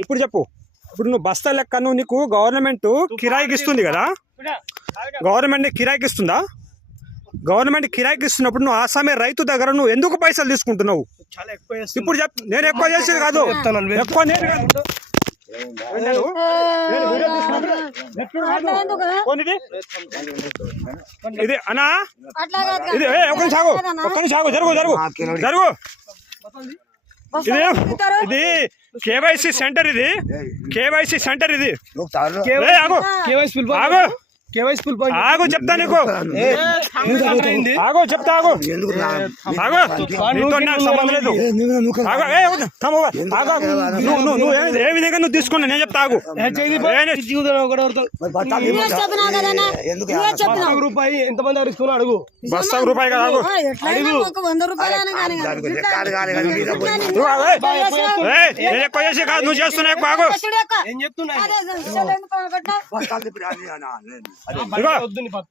ఇప్పుడు చెప్పు. ఇప్పుడు నువ్వు బస్తా లెక్క నీకు గవర్నమెంట్ కిరాయికి ఇస్తుంది కదా, గవర్నమెంట్ కిరాయికి ఇస్తుందా? గవర్నమెంట్ కిరాయికి ఇస్తున్నప్పుడు నువ్వు ఆసామే రైతు దగ్గర నువ్వు ఎందుకు పైసలు తీసుకుంటున్నావు? ఇప్పుడు చెప్పు. నేను ఎక్కువ చేసేది కాదు, ఎక్కువ నేను కాదు. ఇది అన్నా, ఇది ఒక్క సాగు జరుగు జరుగు జరుగు. ఇది కేవైసీ సెంటర్, ఇది కేవైసీ సెంటర్. ఇది ఆగు చెప్తా నీకు, ఆగు చెప్తా, ఆగు నీతో నాకు సంబంధం లేదు. నువ్వు ఏ విధంగా నువ్వు తీసుకున్నా నేను చెప్తా. ఆగు. రూపాయి ఎంతమంది అడుగుతున్నా అడుగు. బస్తా రూపాయి కదా, ఆగు. ఎక్కువ చేసి కాదు నువ్వు చేస్తున్నా, ఎక్కువ ఆగు.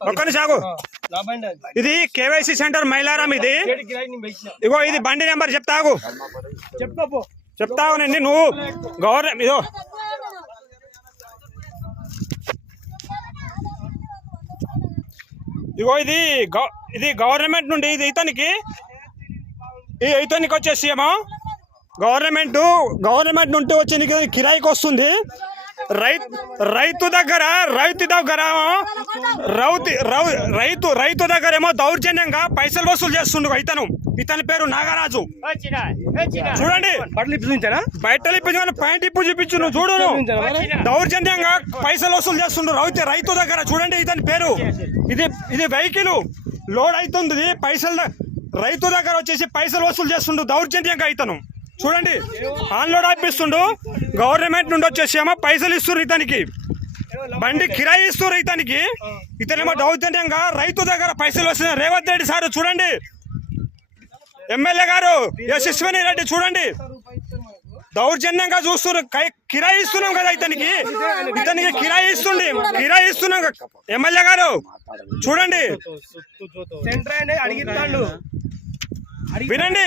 ఒక్క సాగు. ఇది కేవైసీ సెంటర్ మైలారాం. ఇది ఇగో ఇది బండి నెంబర్ చెప్తాగు, చెప్తావునండి. నువ్వు గవర్నమెంట్ ఇగో ఇది గవర్నమెంట్ నుండి ఇది ఇతనికి వచ్చేసి ఏమో గవర్నమెంట్ నుండి వచ్చి కిరాయికి వస్తుంది. రైతు దగ్గర ఏమో దౌర్జన్యంగా పైసలు వసూలు చేస్తుండు ఇతని పేరు నాగరాజు. చూడండి, బయటలు ఇప్పించు, పాయింట్ ఇప్పు చూపించు, నువ్వు చూడు. దౌర్జన్యంగా పైసలు వసూలు చేస్తుండు రైతు దగ్గర. చూడండి ఇతని పేరు. ఇది వెహికల్ లోడ్ అవుతుంది, పైసలు రైతు దగ్గర వచ్చేసి పైసలు వసూలు చేస్తుండు దౌర్జన్యంగా ఇతను. చూడండి, ఆన్లోడ్ ఆపిస్తుండు. గవర్నమెంట్ నుండి వచ్చేసి ఏమో పైసలు ఇస్తున్నారు ఇతనికి, బండి కిరాయి ఇస్తున్నారు ఇతనికి. ఇతనేమో దౌర్జన్యంగా రైతు దగ్గర పైసలు వస్తున్నాయి. రేవంత్ రెడ్డి సార్ చూడండి, ఎమ్మెల్యే గారు యశస్విని రెడ్డి చూడండి, దౌర్జన్యంగా చూస్తున్నారు. కిరాయి ఇస్తున్నాం కదా ఇతనికి కిరాయి ఇస్తున్నాం. ఎమ్మెల్యే గారు చూడండి,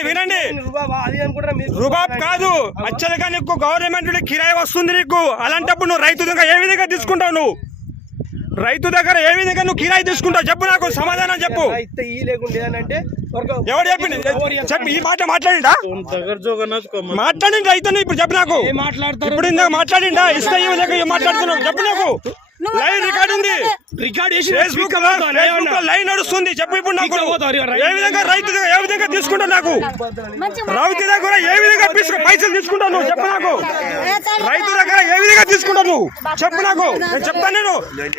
వినండి. రుబాబ్ కాదు, అచ్చలుగా నీకు గవర్నమెంట్ కిరాయి వస్తుంది నీకు. అలాంటప్పుడు నువ్వు రైతు దగ్గర ఏ విధంగా తీసుకుంటావు? నువ్వు రైతు దగ్గర ఏ విధంగా నువ్వు కిరాయి తీసుకుంటావు? చెప్పు, నాకు సమాధానం చెప్పు. ఎవరు చెప్పింది? చెప్పు. ఈ మాట మాట్లాడిండా? రైతు ఇప్పుడు చెప్పు నాకు. ఇప్పుడు ఇందాక మాట్లాడిండా? ఇస్తే ఈ విధంగా మాట్లాడుతున్నావు, చెప్పు నాకు. లైవ్ రికార్డ్ ఉంది, ఫేస్బుక్ లైవ్ నడుస్తుంది. చెప్పు ఇప్పుడు నాకు ఏ విధంగా రైతు దగ్గర ఏ విధంగా తీసుకుంటావు? నాకు రైతు దగ్గర ఏ విధంగా పైసలు తీసుకుంటావు నువ్వు? చెప్పు నాకు. రైతు దగ్గర ఏ విధంగా తీసుకుంటావు నువ్వు? చెప్పు నాకు, నేను చెప్తాను. నేను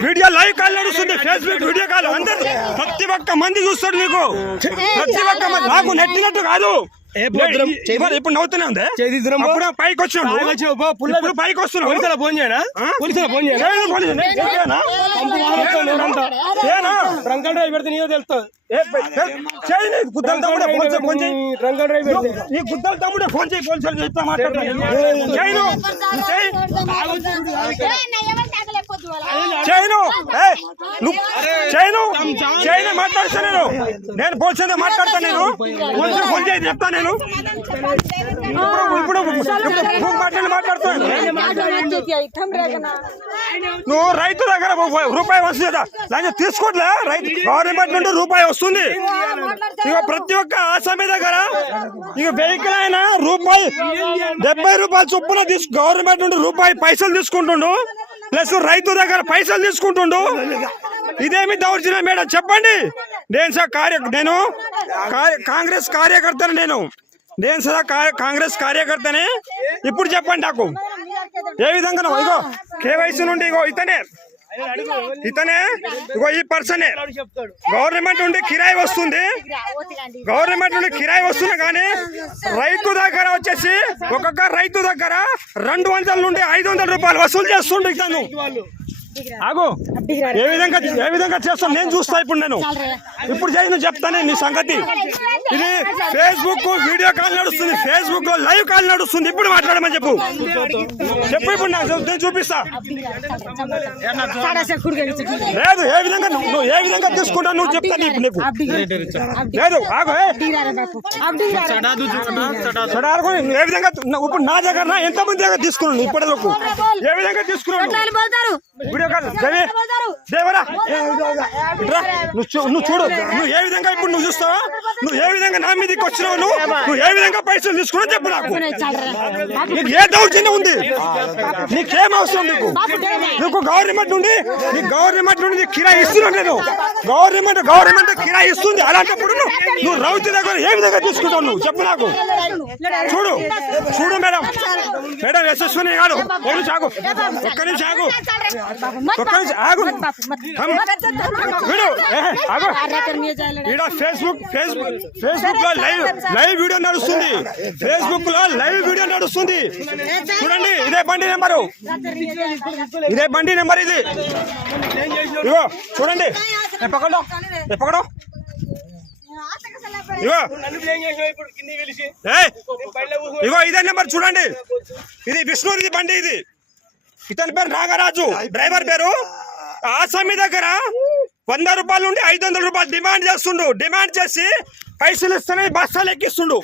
వీడియో లైవ్ కాల్ నడుస్తుంది, ఫేస్బుక్ వీడియో కాల్. అందరు ప్రతి ఒక్క మంది చూస్తాడు నీకు, ప్రతి ఒక్క మంది. నాకు నెట్టినట్టు కాదు. ఇప్పుడు నవ్వుతూనే ఉంది. పైకి వచ్చాడు, పైకి వస్తున్నావు. ఫోన్ చేయనా? రంగల్ డ్రైవ్ పెడితే నీయో తెలుస్తుంది. గుద్దల తమ్ముడే ఫోన్ చేయి, పోలీసులు చెప్తా మాట్లాడుతున్నాను. మాట్లాడుతాను నేను పోలీసులతో మాట్లాడతాను. నేను పోలీసులు ఫోన్ చేసి చెప్తాను. నేను ఇప్పుడు మాట్లాడుతాను. నువ్వు రైతు దగ్గర రూపాయి వస్తుంది తీసుకోవట్లే. రైతు గవర్నమెంట్ నుండి రూపాయి వస్తుంది. ఇక ప్రతి ఒక్క ఆసామి దగ్గర ఇక వెహికల్ అయినా రూపాయి 70 రూపాయలు చొప్పున గవర్నమెంట్ నుండి రూపాయి పైసలు తీసుకుంటుండు. ప్లస్ రైతు దగ్గర పైసలు తీసుకుంటుండు. ఇదేమి దౌర్జన్యం మేడం? చెప్పండి. నేను కాంగ్రెస్ కార్యకర్తను. నేను సదా కాంగ్రెస్ కార్యకర్తనే. ఇప్పుడు చెప్పండి నాకు ఏ విధంగా. ఇగో కేవైసీ నుండి ఇగో ఇతనే ఇగో ఈ పర్సనే గవర్నమెంట్ నుండి కిరాయి వస్తుంది. గవర్నమెంట్ నుండి కిరాయి వస్తున్నా కానీ రైతు దగ్గర వచ్చేసి ఒక్కొక్క రైతు దగ్గర 200 నుండి 500 రూపాయలు వసూలు చేస్తుండే. ఇతను ఆగు ఏ విధంగా చేస్తాను నేను చూస్తా ఇప్పుడు ఇప్పుడు చేసి చెప్తానే నీ సంగతి. ఇది ఫేస్బుక్ వీడియో కాల్ నడుస్తుంది, ఫేస్బుక్ లో లైవ్ కాల్ నడుస్తుంది. ఇప్పుడు మాట్లాడమని చెప్పు ఇప్పుడు నేను చూపిస్తా. లేదు నువ్వు ఏ విధంగా తీసుకుంటావు నువ్వు చెప్తా నీకు లేదు. ఆగు ఏ విధంగా ఇప్పుడు నా దగ్గర ఎంతమంది దగ్గర తీసుకున్నాను ఇప్పటి వరకు ఏ విధంగా తీసుకున్నాను వీడియో కాల్ దేవరా నువ్వు చూడు నువ్వు ఏ విధంగా ఇప్పుడు నువ్వు చూస్తావా నువ్వు ఏ విధంగా నా మీదకి వచ్చినావు నువ్వు ఏ విధంగా పైసలు తీసుకున్నావు చెప్పు నాకు. నీకు ఏ దౌర్జన్యం ఉంది నీకేం అవసరం నీకు గవర్నమెంట్ నుండి నీకు కిరాయి ఇస్తున్నాను నేను గవర్నమెంట్ కిరాయి ఇస్తుంది. అలాంటప్పుడు నువ్వు రౌతు దగ్గర ఏ విధంగా తీసుకుంటావు నువ్వు చెప్పు నాకు. చూడు మేడం యశస్విని గారు ఒక్క నిమిషం ఆగు ఫేస్బుక్ లో లైవ్ వీడియో నడుస్తుంది. చూడండి ఇదే బండి నెంబర్ ఇది ఇగో చూడండి పక్కడో ఇగో ఇదే నెంబర్ చూడండి. ఇది విష్ణుది బండి. ఇది ఇతని పేరు నాగరాజు, డ్రైవర్ పేరు. ఆసామి దగ్గర 100 రూపాయల నుండి 500 రూపాయలు డిమాండ్ చేసి పైసలు ఇస్తేనే బస్సాలు ఎక్కిస్తుండు.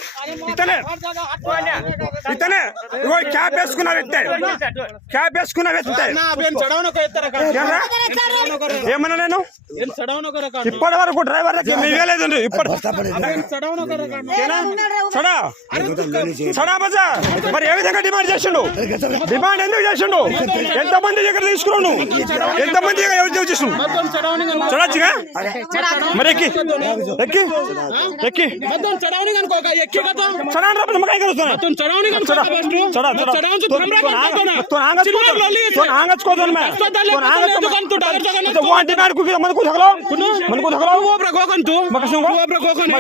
ఇతనే ఇగో క్యాప్ వేసుకున్న వ్యక్తి ఏమన్నా నేను ఇప్పటి వరకు డ్రైవర్ ఇవ్వలేదు. మరి ఏ విధంగా డిమాండ్ చేసిండు ఎందుకు చేసిండు ఎంతమంది దగ్గర తీసుకున్నావు ఎంతమంది దగ్గర ఎవరు చేసిండు చూడొచ్చుగా మరి ఎక్కి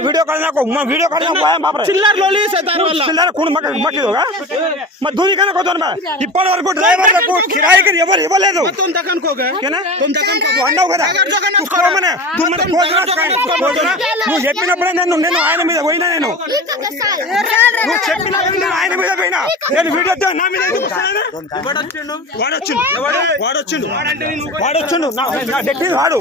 वीडियो ఇప్పటి వరకు డ్రైవర్లకు కిరాయికి ఎవరు ఇవ్వలేదు. నువ్వు చెప్పినప్పుడే నేను ఆయన మీద పోయినా నువ్వు చెప్పినప్పుడు నేను ఆయన మీద పోయినా నేను వీడియో నా మీద వాడొచ్చిండు వాడు